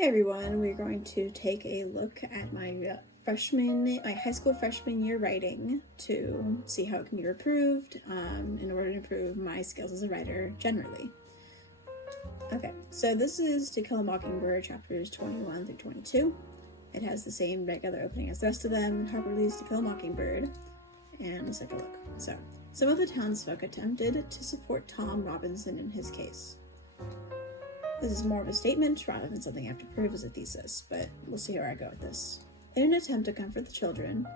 Hey everyone, we're going to take a look at my high school freshman year writing to see how it can be improved in order to improve my skills as a writer generally. Okay, so this is To Kill a Mockingbird, chapters 21 through 22. It has the same regular opening as the rest of them. Harper Lee's To Kill a Mockingbird, and let's take a look. So, some of the townsfolk attempted to support Tom Robinson in his case. This is more of a statement rather than something I have to prove as a thesis, but we'll see where I go with this. In an attempt to comfort the children,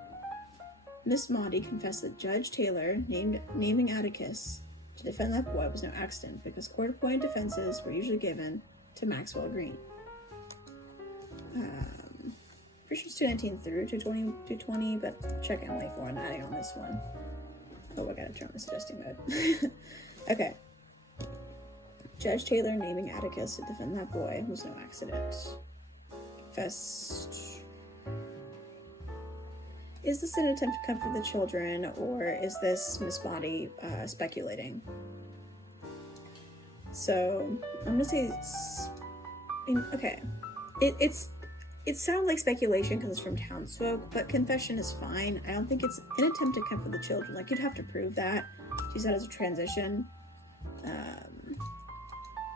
Miss Maudie confessed that Judge Taylor naming Atticus to defend that boy was no accident because court-appointed defenses were usually given to Maxwell Green. Pretty sure it's 219 through 220, but check Emily for an adding on this one. Oh, I gotta turn on the suggesting mode. Okay. Judge Taylor naming Atticus to defend that boy was no accident. Confessed. Is this an attempt to comfort the children, or is this Miss Maudie speculating? So I'm gonna say, okay, it sounds like speculation because it's from townsfolk, but confession is fine. I don't think it's an attempt to comfort the children. Like, you'd have to prove that. Use that as a transition.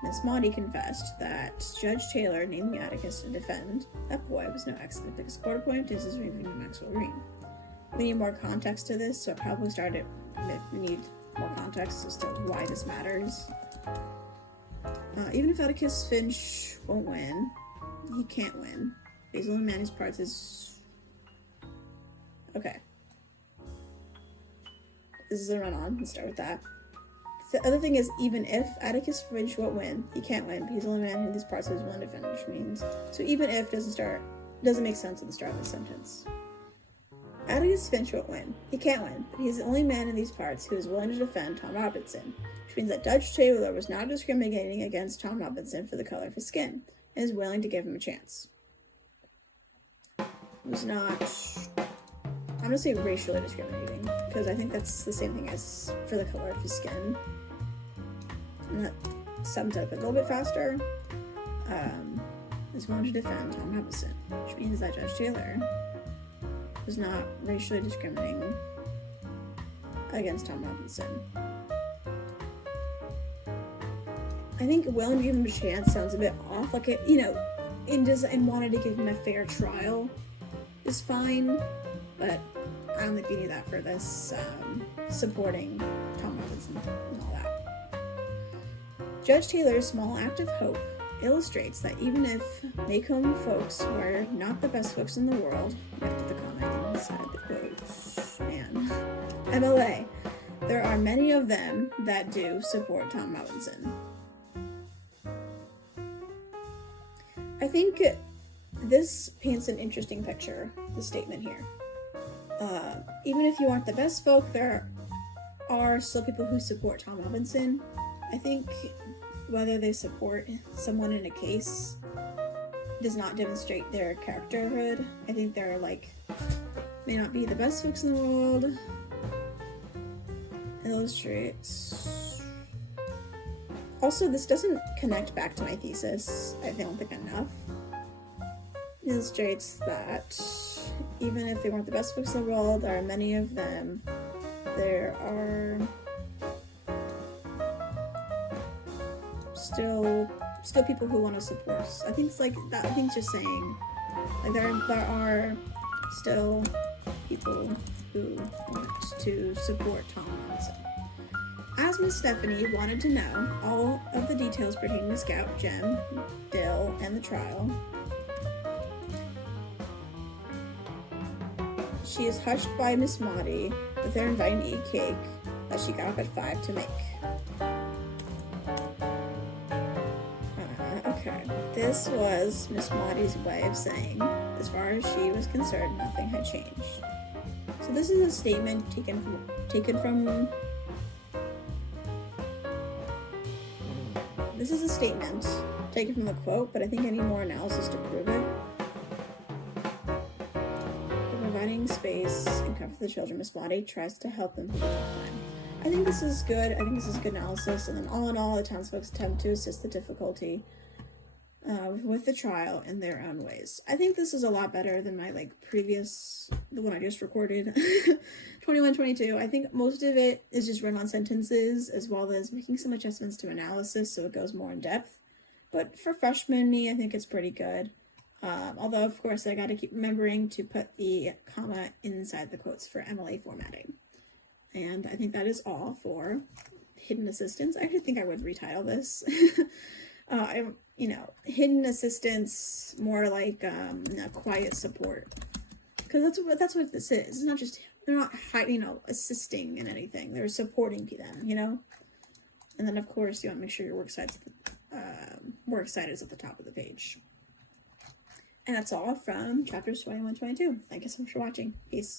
Miss Maudie confessed that Judge Taylor naming Atticus to defend that boy was no accident because court-appointed defenses were given to Maxwell Green. We need more context to this, so I probably started if we need more context as to why this matters. Even if Atticus Finch won't win, he can't win. He's the only man whose parts is... Okay. This is a run-on. Let's start with that. The other thing is, even if Atticus Finch won't win, he can't win, but he's the only man who these parts is willing to defend, which means... So even if doesn't make sense at the start of the sentence. Atticus Finch won't win. He can't win, but he's the only man in these parts who is willing to defend Tom Robinson, which means that Judge Taylor was not discriminating against Tom Robinson for the color of his skin, and is willing to give him a chance. It was not... I'm gonna say racially discriminating, because I think that's the same thing as for the color of his skin. And that sums it up a little bit faster. Is willing to defend Tom Robinson, which means that Judge Taylor was not racially discriminating against Tom Robinson. I think willing to give him a chance sounds a bit off. Like, it, and wanted to give him a fair trial is fine, but I don't think you need that for this supporting Tom Robinson and all that. Judge Taylor's small act of hope illustrates that even if Maycomb folks were not the best folks in the world, I have to put the comment inside the quotes, man, MLA, there are many of them that do support Tom Robinson. I think this paints an interesting picture, the statement here. Even if you aren't the best folk, there are still people who support Tom Robinson. I think whether they support someone in a case does not demonstrate their characterhood. I think they're may not be the best folks in the world. Illustrates. Also, this doesn't connect back to my thesis, I don't think enough. Illustrates that even if they weren't the best folks in the world, there are many of them. There are still people who want to support. I think it's like that. I think it's just saying, like, there are still people who want to support Tom Robinson. As Miss Stephanie wanted to know all of the details pertaining to Scout, Jem, Dill, and the trial, she is hushed by Miss Maudie with her inviting to eat cake that she got up at 5 to make. Okay, this was Miss Maudie's way of saying, as far as she was concerned, nothing had changed. So this is a statement taken from This is a statement taken from the quote, but I think I need more analysis to prove it. Providing space and comfort for the children, Miss Maudie tries to help them through the tough time. I think this is good. I think this is good analysis. And then all in all, the townsfolk's attempt to assist the difficulty with the trial in their own ways. I think this is a lot better than my like previous, the one I just recorded, 21-22. I think most of it is just run-on sentences as well as making some adjustments to analysis so it goes more in depth. But for freshman me, I think it's pretty good. Although, of course, I got to keep remembering to put the comma inside the quotes for MLA formatting. And I think that is all for Hidden Assistance. I actually think I would retitle this. Hidden Assistance, more like a quiet support. Because that's what this is. It's not just, they're not, assisting in anything. They're supporting them, And then, of course, you want to make sure your works cited is at the top of the page. And that's all from chapters 21-22. Thank you so much for watching. Peace.